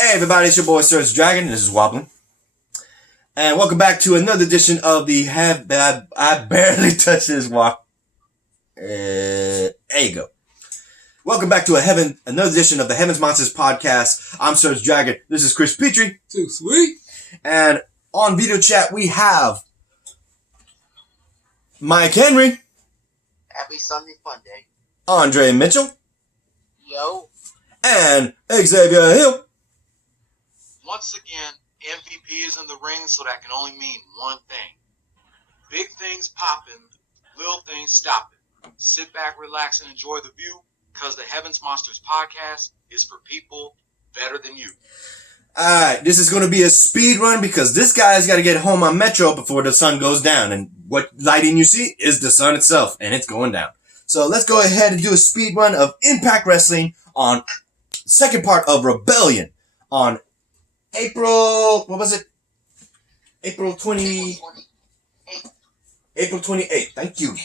Hey everybody, it's your boy Surge Dragon, and this is Wobbling. And welcome back to another edition of the I barely touched this walk. There you go. Welcome back to another edition of the Heaven's Monsters podcast. I'm Surge Dragon. This is Chris Petrie. Too sweet. And on video chat we have Mike Henry. Happy Sunday Fun Day. Andre Mitchell. Yo. And Xavier Hill. Once again, MVP is in the ring, so that can only mean one thing. Big things popping, little things stopping. Sit back, relax, and enjoy the view, because the Heaven's Monsters podcast is for people better than you. Alright, this is going to be a speed run because this guy's got to get home on Metro before the sun goes down. And what lighting you see is the sun itself, and it's going down. So let's go ahead and do a speed run of Impact Wrestling on second part of Rebellion on April 28th. Thank you.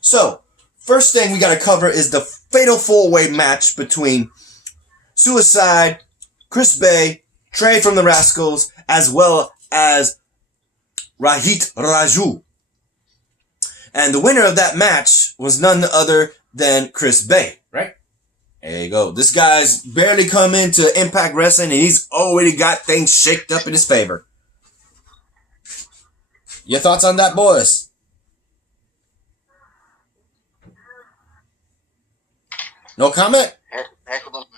So, first thing we got to cover is the fatal four-way match between Suicide, Chris Bay, Trey from the Rascals, as well as Rahit Raju. And the winner of that match was none other than Chris Bay, right? There you go. This guy's barely come into Impact Wrestling and he's already got things shaked up in his favor. Your thoughts on that, boys? No comment? Heck of a match.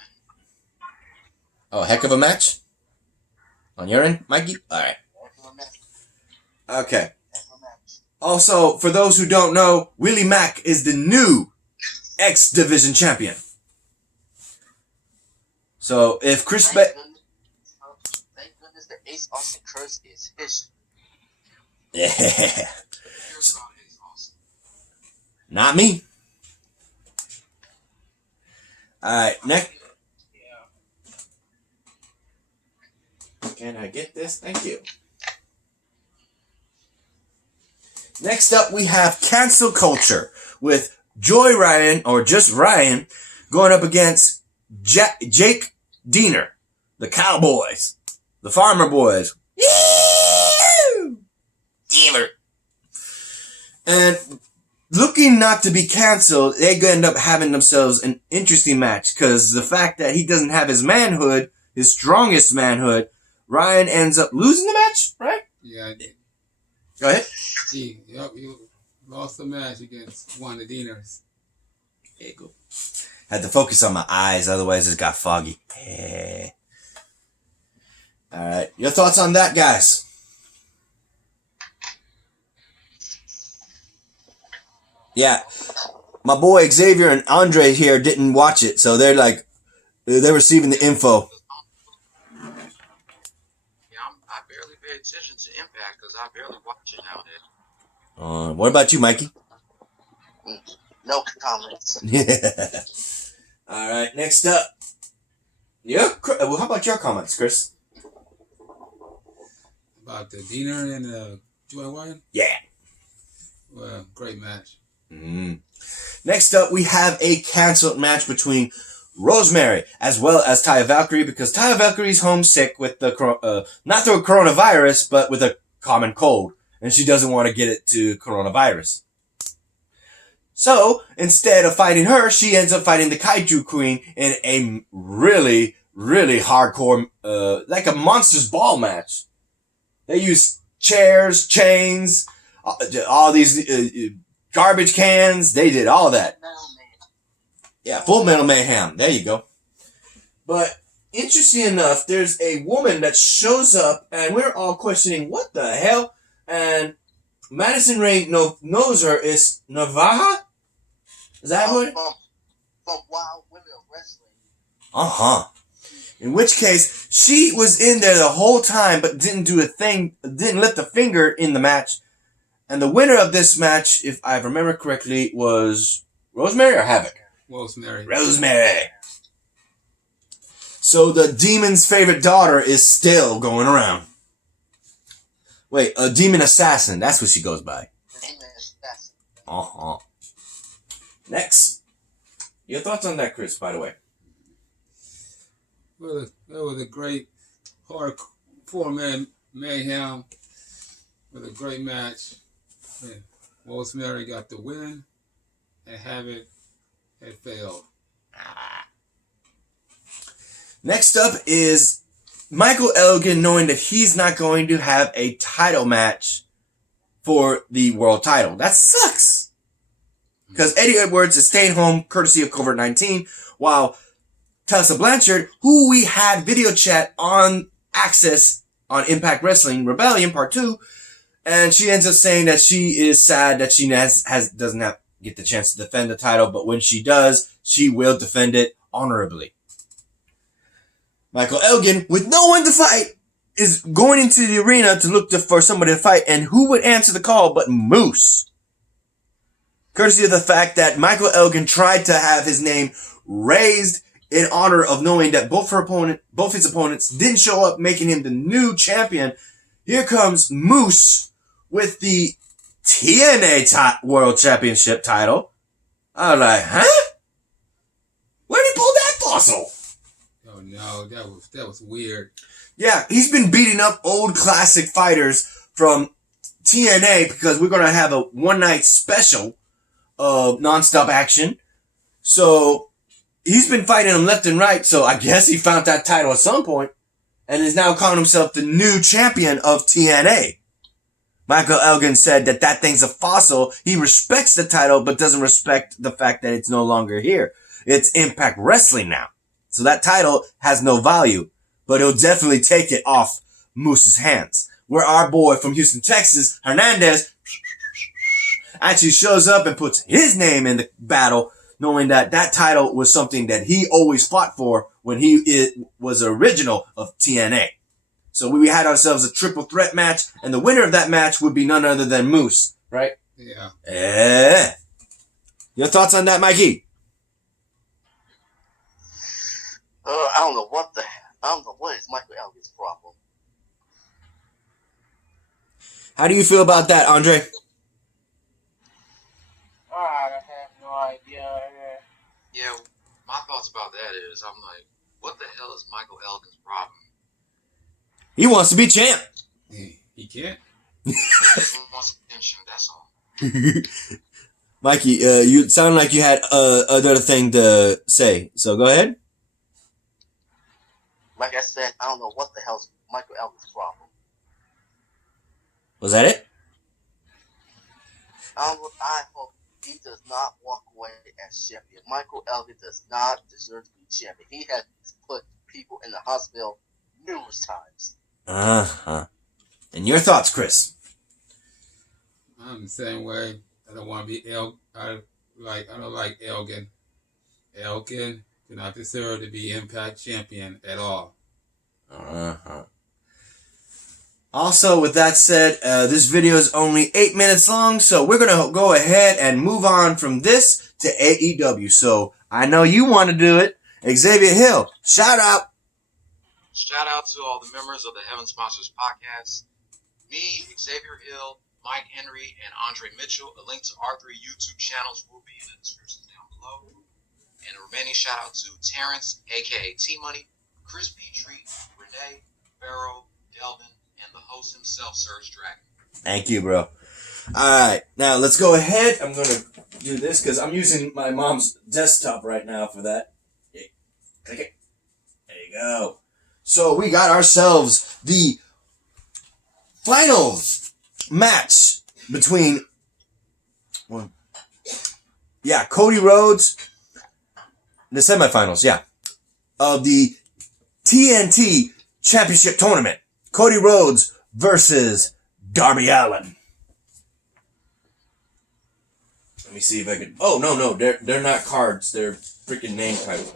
Oh, heck of a match? On your end, Mikey? Alright. Heck of a match. Okay. Heck of a match. Also, for those who don't know, Willie Mack is the new X Division champion. So, if Chris Bay... Thank goodness the Ace Austin curse is history. Yeah. Not me. Alright, next. Can I get this? Thank you. Next up, we have Cancel Culture with Joy Ryan, or just Ryan, going up against Jake Diener, the Cowboys, the Farmer Boys. Dealer. And looking not to be canceled, they end up having themselves an interesting match because the fact that he doesn't have his manhood, his strongest manhood, Ryan ends up losing the match, right? Yeah, I did. Go ahead. You lost the match against one of the Dieners. There you go. Had to focus on my eyes, otherwise it got foggy. Yeah. Alright, your thoughts on that, guys? Yeah, my boy Xavier and Andre here didn't watch it, so they're like, they're receiving the info. Yeah, I barely pay attention to Impact because I barely watch it nowadays. What about you, Mikey? No comments. Yeah. All right, next up. Yeah, well, how about your comments, Chris? About the Diener and Joy Ryan? Yeah. Well, great match. Next up, we have a canceled match between Rosemary as well as Taya Valkyrie because Taya Valkyrie's homesick with the not through coronavirus, but with a common cold, and she doesn't want to get it to coronavirus. So instead of fighting her, she ends up fighting the Kaiju Queen in a really, really hardcore, like a Monsters Ball match. They use chairs, chains, all these garbage cans. They did all that. Yeah, Full Metal Mayhem. There you go. But interesting enough, there's a woman that shows up, and we're all questioning what the hell. And Madison Rae knows her is Navaja. Is that what? From Wild Women of Wrestling. In which case, she was in there the whole time, but didn't do a thing, didn't lift a finger in the match. And the winner of this match, if I remember correctly, was Rosemary or Havoc? Rosemary. So the demon's favorite daughter is still going around. Wait, a demon assassin. That's what she goes by. Demon assassin. Next. Your thoughts on that, Chris, by the way? That was a great hard 4-man mayhem with a great match. And Rosemary got the win, and Hammond had failed. Next up is Michael Elgin knowing that he's not going to have a title match for the world title. That sucks. Because Eddie Edwards is staying home courtesy of COVID-19, while Tessa Blanchard, who we had video chat on Access on Impact Wrestling Rebellion Part 2, and she ends up saying that she is sad that she doesn't have get the chance to defend the title, but when she does, she will defend it honorably. Michael Elgin, with no one to fight, is going into the arena to look for somebody to fight, and who would answer the call but Moose? Courtesy of the fact that Michael Elgin tried to have his name raised in honor of knowing that both his opponents didn't show up, making him the new champion. Here comes Moose with the TNA World Championship title. I was like, huh? Where'd he pull that fossil? Oh no, that was weird. Yeah, he's been beating up old classic fighters from TNA because we're going to have a one-night special of non-stop action. So he's been fighting them left and right, so I guess he found that title at some point and is now calling himself the new champion of TNA. Michael Elgin said that thing's a fossil. He respects the title, but doesn't respect the fact that it's no longer here. It's Impact Wrestling now. So that title has no value, but it'll definitely take it off Moose's hands. Where our boy from Houston, Texas, Hernandez, actually shows up and puts his name in the battle, knowing that title was something that he always fought for when he was original of TNA. So we had ourselves a triple threat match, and the winner of that match would be none other than Moose, right? Yeah. Yeah. Your thoughts on that, Mikey? I don't know what is Michael Elgin's problem. How do you feel about that, Andre? I have no idea. Yeah, my thoughts about that is, I'm like, what the hell is Michael Elgin's problem? He wants to be champ. He can't. He wants attention, that's all. Mikey, you sound like you had another thing to say, so go ahead. Like I said, I don't know what the hell's Michael Elgin's problem. Was that it? I hope he does not walk away as champion. Michael Elgin does not deserve to be champion. He has put people in the hospital numerous times. Uh-huh. And your thoughts, Chris? I'm the same way. I don't want to be I don't like Elgin. Elgin do not deserve to be Impact champion at all. Uh-huh. Also, with that said, this video is only 8 minutes long, so we're going to go ahead and move on from this to AEW. So, I know you want to do it. Xavier Hill, shout out. Shout out to all the members of the Heaven Sponsors podcast. Me, Xavier Hill, Mike Henry, and Andre Mitchell. A link to our 3 YouTube channels will be in the description down below. And a remaining shout out to Terrence, aka T-Money, Chris Petrie, Renee, Farrow, Delvin, and the host himself, Surge Dragon. Thank you, bro. Alright, now let's go ahead. I'm going to do this because I'm using my mom's desktop right now for that. Okay. Click it. There you go. So we got ourselves the finals match between Cody Rhodes, the semifinals, of the TNT Championship Tournament. Cody Rhodes versus Darby Allin. Let me see if I can. Oh no, they're not cards. They're freaking name cards.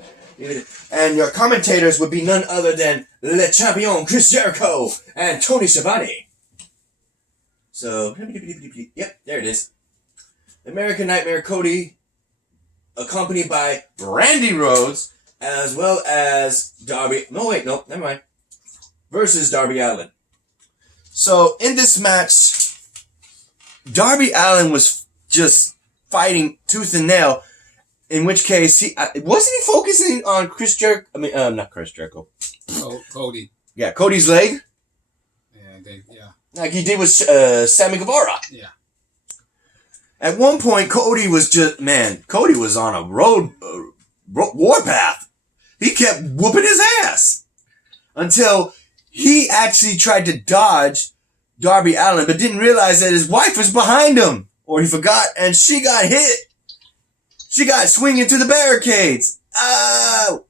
And your commentators would be none other than Le Champion Chris Jericho and Tony Schiavone. So, yep, there it is. American Nightmare Cody, accompanied by Randy Rhodes, as well as Darby. Never mind. Versus Darby Allin. So, in this match, Darby Allin was just fighting tooth and nail. In which case, he wasn't he focusing on Chris Jericho? I mean, not Chris Jericho. Cody. Yeah, Cody's leg. Yeah. Like he did with Sammy Guevara. Yeah. At one point, Cody was on a road warpath. He kept whooping his ass until he actually tried to dodge Darby Allin, but didn't realize that his wife was behind him, or he forgot, and she got hit. She got swinging to the barricades. Oh.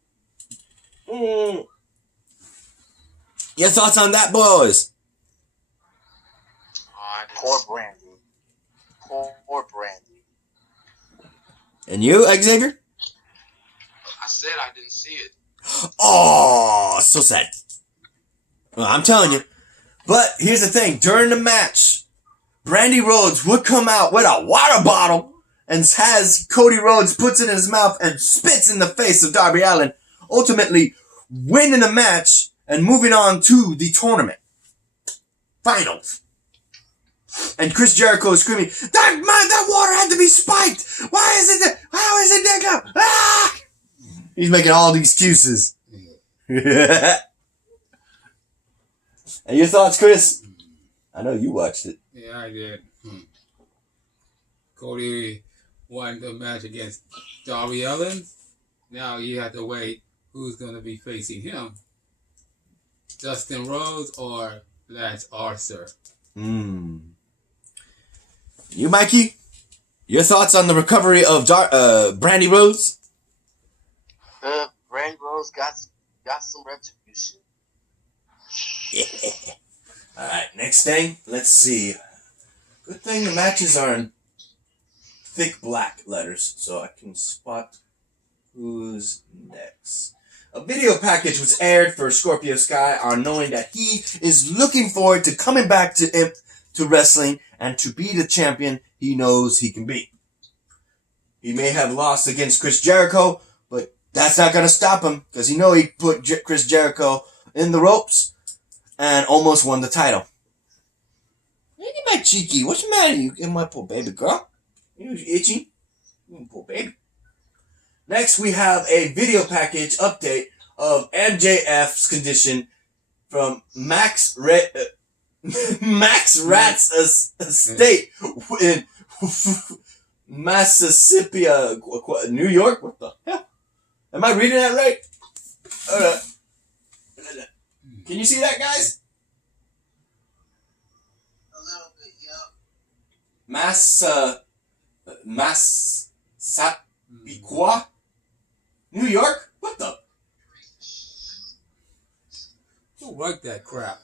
Your thoughts on that, boys? Poor Brandy. Poor Brandy. And you, Xavier? I said I didn't see it. Oh, so sad. Well, I'm telling you. But here's the thing. During the match, Brandy Rhodes would come out with a water bottle and has Cody Rhodes puts it in his mouth and spits in the face of Darby Allin, ultimately winning the match and moving on to the tournament finals. And Chris Jericho is screaming, that water had to be spiked. Why is it that? How is it that? Ah! He's making all the excuses. And your thoughts, Chris? I know you watched it. Yeah, I did. Cody won the match against Darby Allin. Now you have to wait who's going to be facing him. Dustin Rhodes or Lance Archer? You, Mikey? Your thoughts on the recovery of Brandy Rhodes? Brandy Rhodes got some retribution. Yeah. Alright, next thing. Let's see. Good thing the matches are in thick black letters, so I can spot who's next. A video package was aired for Scorpio Sky on knowing that he is looking forward to coming back to wrestling and to be the champion he knows he can be. He may have lost against Chris Jericho, but that's not going to stop him because he put Chris Jericho in the ropes and almost won the title. Look at my cheeky. What's the matter? You my poor baby girl. You itchy. You poor baby. Next, we have a video package update of MJF's condition from Max Rat's estate in Mississippi, New York. What the hell? Am I reading that right? Can you see that, guys? A little bit, yeah. Massapequa, New York? What the? Who wrote that crap?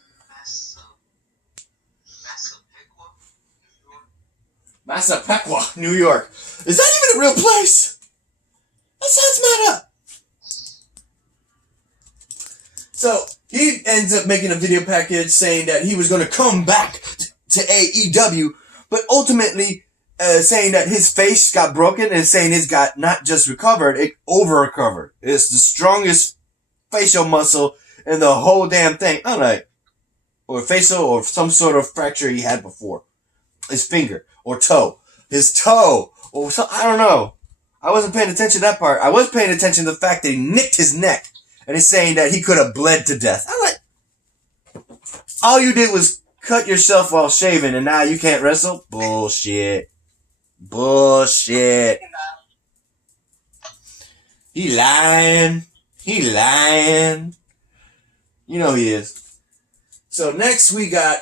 Massapequa, New York. Is that even a real place? That sounds mad up. So, he ends up making a video package saying that he was going to come back to AEW, but ultimately saying that his face got broken and saying it's got not just recovered, it over-recovered. It's the strongest facial muscle in the whole damn thing. I'm like, or facial or some sort of fracture he had before. His finger or toe. His toe. Or some, I don't know. I wasn't paying attention to that part. I was paying attention to the fact that he nicked his neck. And he's saying that he could have bled to death. I'm like, all you did was cut yourself while shaving and now you can't wrestle? Bullshit. Bullshit. He lying. He lying. You know he is. So next we got,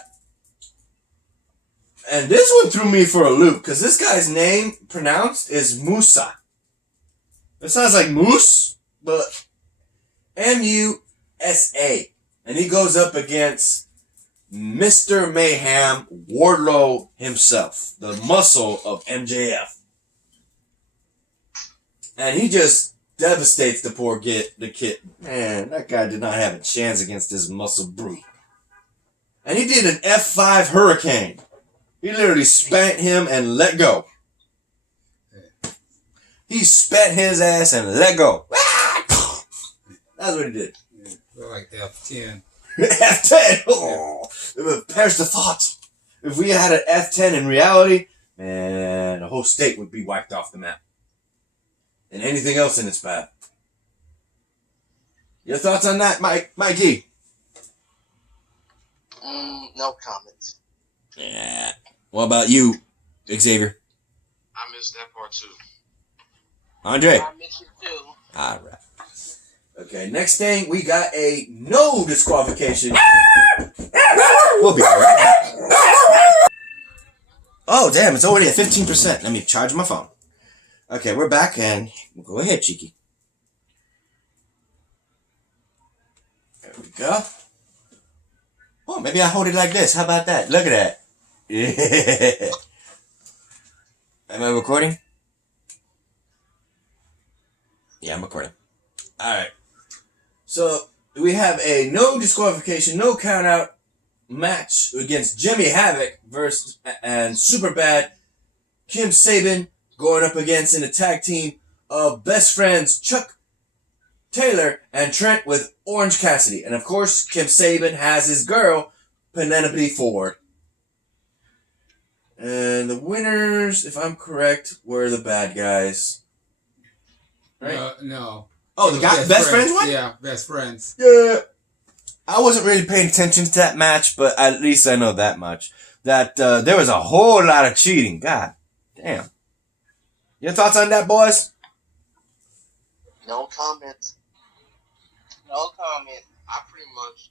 and this one threw me for a loop because this guy's name pronounced is Moosa. It sounds like moose, but M-U-S-A. And he goes up against Mr. Mayhem, Wardlow himself, the muscle of MJF. And he just devastates the poor the kid. Man, that guy did not have a chance against this muscle brute. And he did an F5 hurricane. He literally spanked him and let go. He spat his ass and let go. That's what he did. Yeah, like F10. F10! Oh, perish the thought. If we had an F10 in reality, man, the whole state would be wiped off the map. and anything else in its path. Your thoughts on that, Mikey? No comments. Yeah. What about you, Xavier? I missed that part too. Andre? I miss you too. All right. Okay, next thing, we got a no disqualification. We'll be right back. Oh, damn, it's already at 15%. Let me charge my phone. Okay, we're back, and go ahead, Cheeky. There we go. Oh, maybe I hold it like this. How about that? Look at that. Yeah. Am I recording? Yeah, I'm recording. Alright. So, we have a no disqualification, no count out match against Jimmy Havoc versus and Superbad Kim Saban going up against in a tag team of best friends Chuck Taylor and Trent with Orange Cassidy. And of course, Kim Saban has his girl, Penelope Ford. And the winners, if I'm correct, were the bad guys. Right? No. Oh, the guy, best friends one? Yeah, best friends. Yeah. I wasn't really paying attention to that match, but at least I know that much. That there was a whole lot of cheating. God damn. Your thoughts on that, boys? No comments. No comment. I pretty much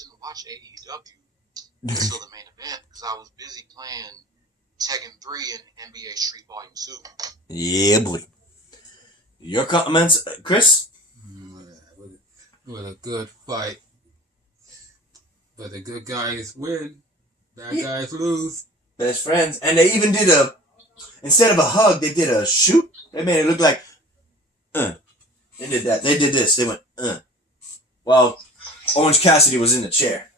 didn't watch AEW until the main event because I was busy playing Tekken 3 and NBA Street Volume 2. Yeah, boy. Your comments, Chris? With a good fight. But the good guys win. Bad guys lose. Best friends. And they even did instead of a hug, they did a shoot. They made it look like, They did that. They did this. They went, While Orange Cassidy was in the chair.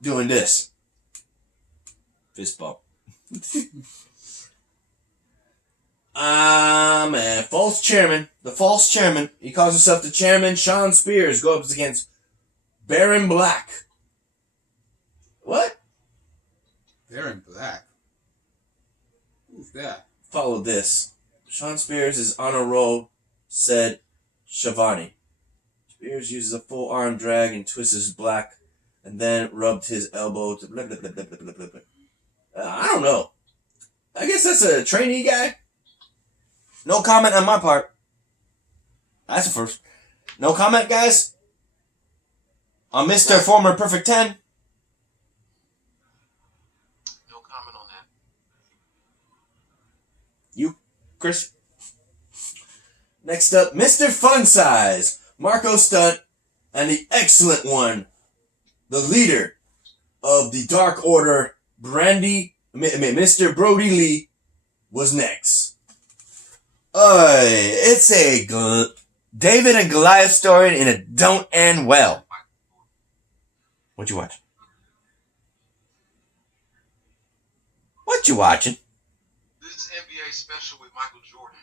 Doing this. Fist bump. Man. False chairman. The false chairman. He calls himself the chairman. Sean Spears goes up against Baron Black. What? Baron Black? Who's that? Follow this. Sean Spears is on a roll, said Shivani. Spears uses a full arm drag and twists his Black, and then rubbed his elbow to blah, blah, blah, blah, blah, blah, blah, blah. I don't know. I guess that's a trainee guy. No comment on my part. That's the first. No comment, guys? On Mr. Former Perfect 10? No comment on that. You, Chris? Next up, Mr. Fun Size, Marco Stunt, and the excellent one, the leader of the Dark Order, Mr. Brody Lee, was next. It's a David and Goliath story, and it don't end well. What you watch? What you watching? This is NBA special with Michael Jordan.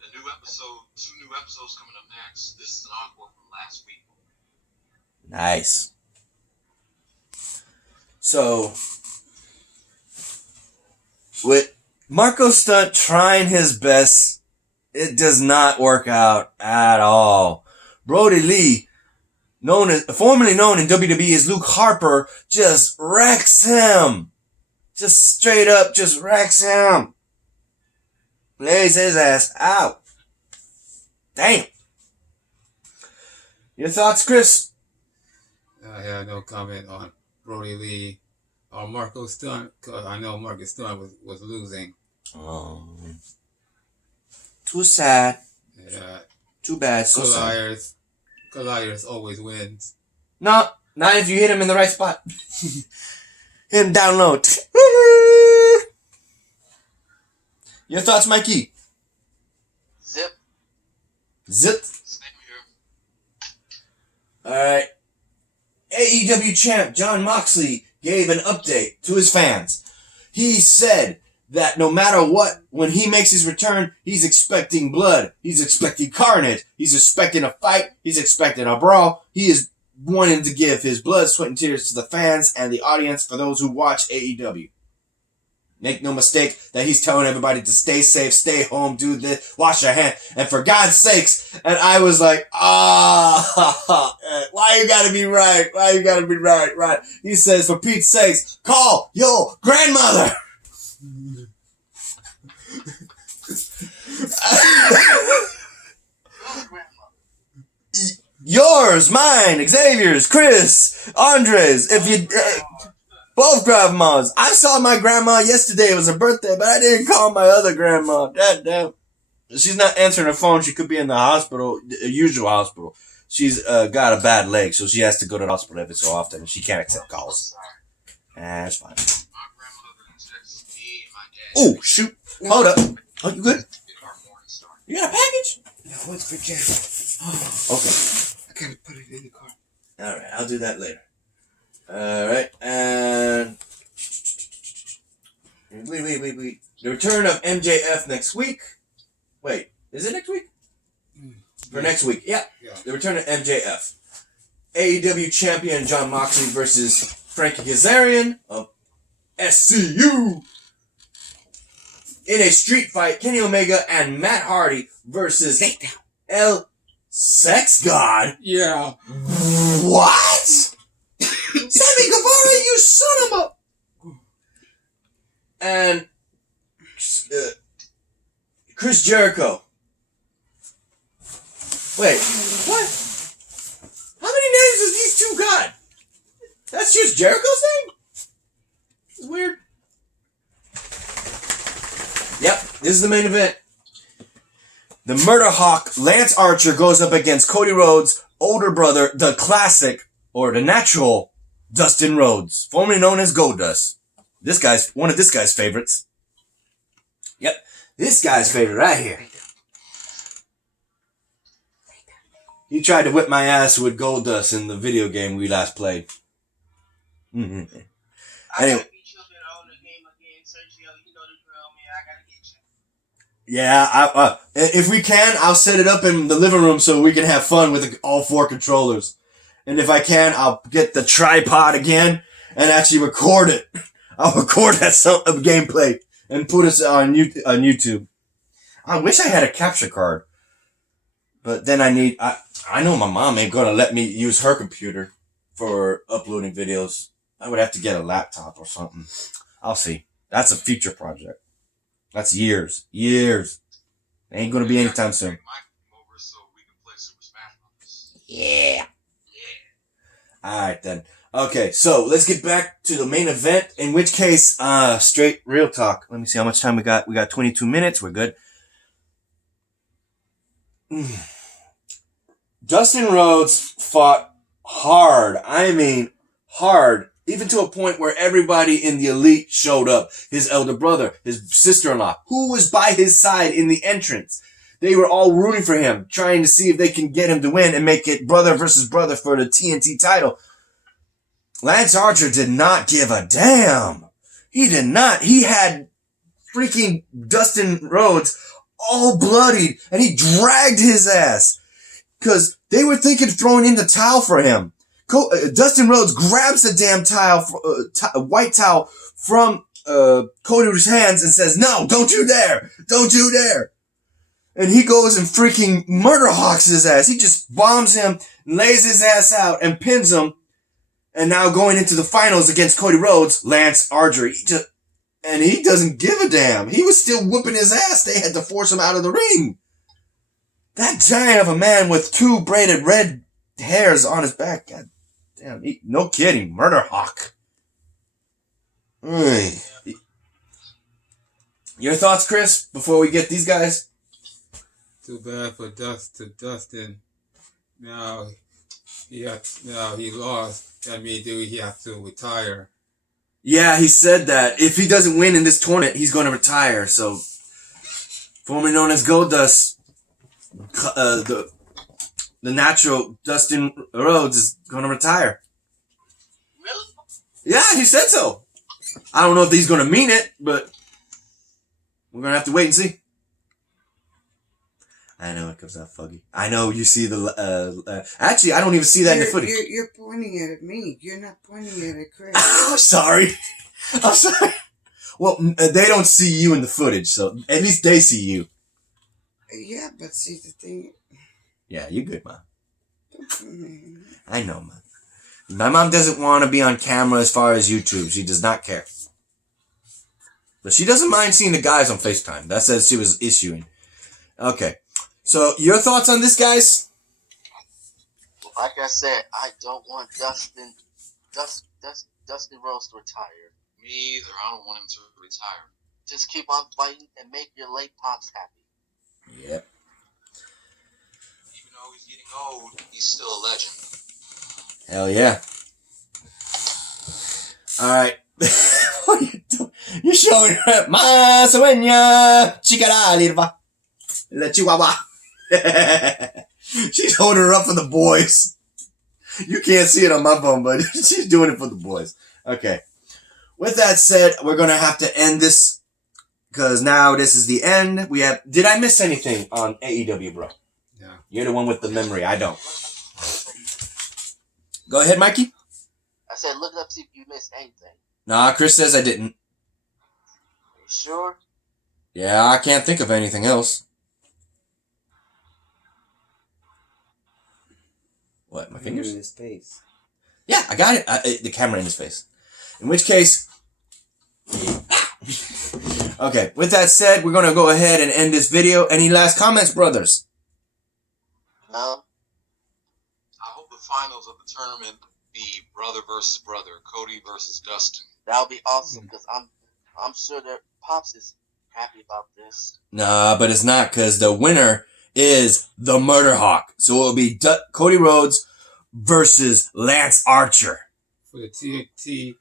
The new episode, 2 new episodes coming up next. This is an encore from last week. Nice. So, with Marco Stunt trying his best, it does not work out at all. Brody Lee, formerly known in WWE as Luke Harper, just wrecks him. Just straight up, just wrecks him. Lays his ass out. Damn. Your thoughts, Chris? I have no comment on Brody Lee or Marco Stunt because I know Marco Stunt was losing. Oh. Too sad. Yeah. Too bad. So sad. Goliath always wins. No, not if you hit him in the right spot. Hit him down low. Your thoughts, Mikey? Zip. Same here. Alright. AEW champ Jon Moxley gave an update to his fans. He said that no matter what, when he makes his return, he's expecting blood. He's expecting carnage. He's expecting a fight. He's expecting a brawl. He is wanting to give his blood, sweat, and tears to the fans and the audience for those who watch AEW. Make no mistake that he's telling everybody to stay safe, stay home, do this, wash your hand, and for God's sakes. And I was like, why you gotta be right? Why you gotta be right? He says, for Pete's sakes, call your grandmother. Yours, mine, Xavier's, Chris, Andre's, if you, both grandmas. I saw my grandma yesterday. It was her birthday, but I didn't call my other grandma. God damn. She's not answering her phone. She could be in the hospital, the usual hospital. She's got a bad leg, so she has to go to the hospital every so often, and she can't accept calls. That's fine. Oh, shoot. Hold up. Oh, you good? You got a package? No, it's for Jack. Okay. I gotta put it in the car. Alright, I'll do that later. Alright, and... Wait. The return of MJF next week. Wait, is it next week? For next week, yeah. The return of MJF. AEW champion Jon Moxley versus Frankie Kazarian of SCU. In a street fight, Kenny Omega and Matt Hardy versus El Sex God. Yeah. What? Sammy Guevara, you son of a... And Chris Jericho. Wait, what? How many names does these two got? That's just Jericho's name? It's weird. Yep, this is the main event. The Murder Hawk, Lance Archer, goes up against Cody Rhodes' older brother, the classic, or the natural, Dustin Rhodes, formerly known as Goldust. One of this guy's favorites. Yep, this guy's favorite right here. He tried to whip my ass with Goldust in the video game we last played. Mm-hmm. Anyway. Yeah, if we can, I'll set it up in the living room so we can have fun with all 4 controllers. And if I can, I'll get the tripod again and actually record it. I'll record that gameplay and put it on YouTube. I wish I had a capture card. But then I know my mom ain't gonna let me use her computer for uploading videos. I would have to get a laptop or something. I'll see. That's a future project. That's years. Ain't gonna be anytime soon. Yeah. Alright then. Okay, so let's get back to the main event. In which case, straight real talk. Let me see how much time we got. We got 22 minutes. We're good. Dustin Rhodes fought hard. I mean, hard. Even to a point where everybody in the Elite showed up. His elder brother, his sister-in-law, who was by his side in the entrance. They were all rooting for him, trying to see if they can get him to win and make it brother versus brother for the TNT title. Lance Archer did not give a damn. He did not. He had freaking Dustin Rhodes all bloodied, and he dragged his ass. Because they were thinking of throwing in the towel for him. Dustin Rhodes grabs the damn towel, white towel from Cody's hands and says, "No, don't you dare! Don't you dare!" And he goes and freaking murder hawks his ass. He just bombs him, lays his ass out, and pins him. And now going into the finals against Cody Rhodes, Lance Archer, he doesn't give a damn. He was still whooping his ass. They had to force him out of the ring. That giant of a man with 2 braided red hairs on his back. God damn, no kidding. Murder Hawk. Your thoughts, Chris, before we get these guys? Too bad for Dustin. Now he lost. That means he has to retire. Yeah, he said that. If he doesn't win in this tournament, he's going to retire. So, formerly known as Goldust, the natural Dustin Rhodes is going to retire. Really? Yeah, he said so. I don't know if he's going to mean it, but we're going to have to wait and see. I know it comes out foggy. I know you see the... actually, I don't even see that in the footage. You're pointing it at me. You're not pointing it at Chris. I'm sorry. Well, they don't see you in the footage, so at least they see you. Yeah, but see the thing. Yeah, you're good, Mom. I know, Mom. My mom doesn't want to be on camera as far as YouTube. She does not care. But she doesn't mind seeing the guys on FaceTime. That says she was issuing. Okay. So, your thoughts on this, guys? Like I said, I don't want Dustin Rhodes to retire. Me either. I don't want him to retire. Just keep on fighting and make your late pops happy. Yep. Even though he's getting old, he's still a legend. Hell yeah. Alright. What are you doing? You're showing her Ma sueña chica lirva. La chihuahua. She's holding her up for the boys. You can't see it on my phone, but she's doing it for the boys. Okay. With that said, we're going to have to end this because now this is the end. Did I miss anything on AEW, bro? Yeah. You're the one with the memory. I don't. Go ahead, Mikey. I said, look it up, see if you missed anything. Nah, Chris says I didn't. You sure? Yeah, I can't think of anything else. What, my fingers? In his face. Yeah, I got it. The camera in his face. In which case... Okay, with that said, we're going to go ahead and end this video. Any last comments, brothers? No. I hope the finals of the tournament be brother versus brother, Cody versus Dustin. That would be awesome because I'm sure that Pops is happy about this. Nah, but it's not because the winner is the Murder Hawk. So it'll be Cody Rhodes versus Lance Archer. For the TNT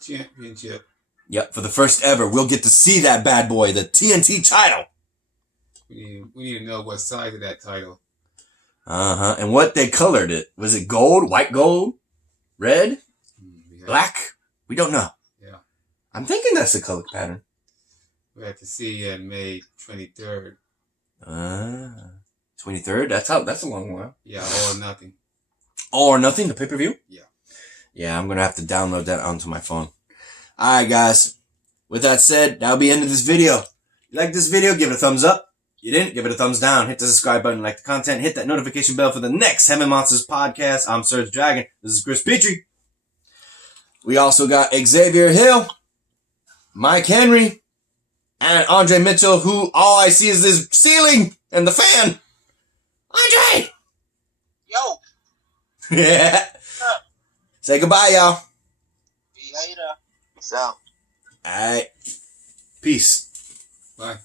Championship. Yep, for the first ever, we'll get to see that bad boy, the TNT title. We need to know what side of that title. Uh-huh. And what they colored it. Was it gold? White gold? Red? Yeah. Black? We don't know. Yeah. I'm thinking that's the color pattern. We have to see on May 23rd. 23rd? That's a long while. Yeah, All or Nothing. All or Nothing, the pay-per-view? Yeah. Yeah, I'm going to have to download that onto my phone. Alright, guys. With that said, that'll be the end of this video. You like this video? Give it a thumbs up. You didn't? Give it a thumbs down. Hit the subscribe button, like the content, hit that notification bell for the next Hammond Monsters podcast. I'm Serge Dragon. This is Chris Petrie. We also got Xavier Hill, Mike Henry, and Andre Mitchell, who all I see is this ceiling and the fan. Andre! Yo, Yeah. Say goodbye, y'all. later. Peace out. Alright. Peace. Bye.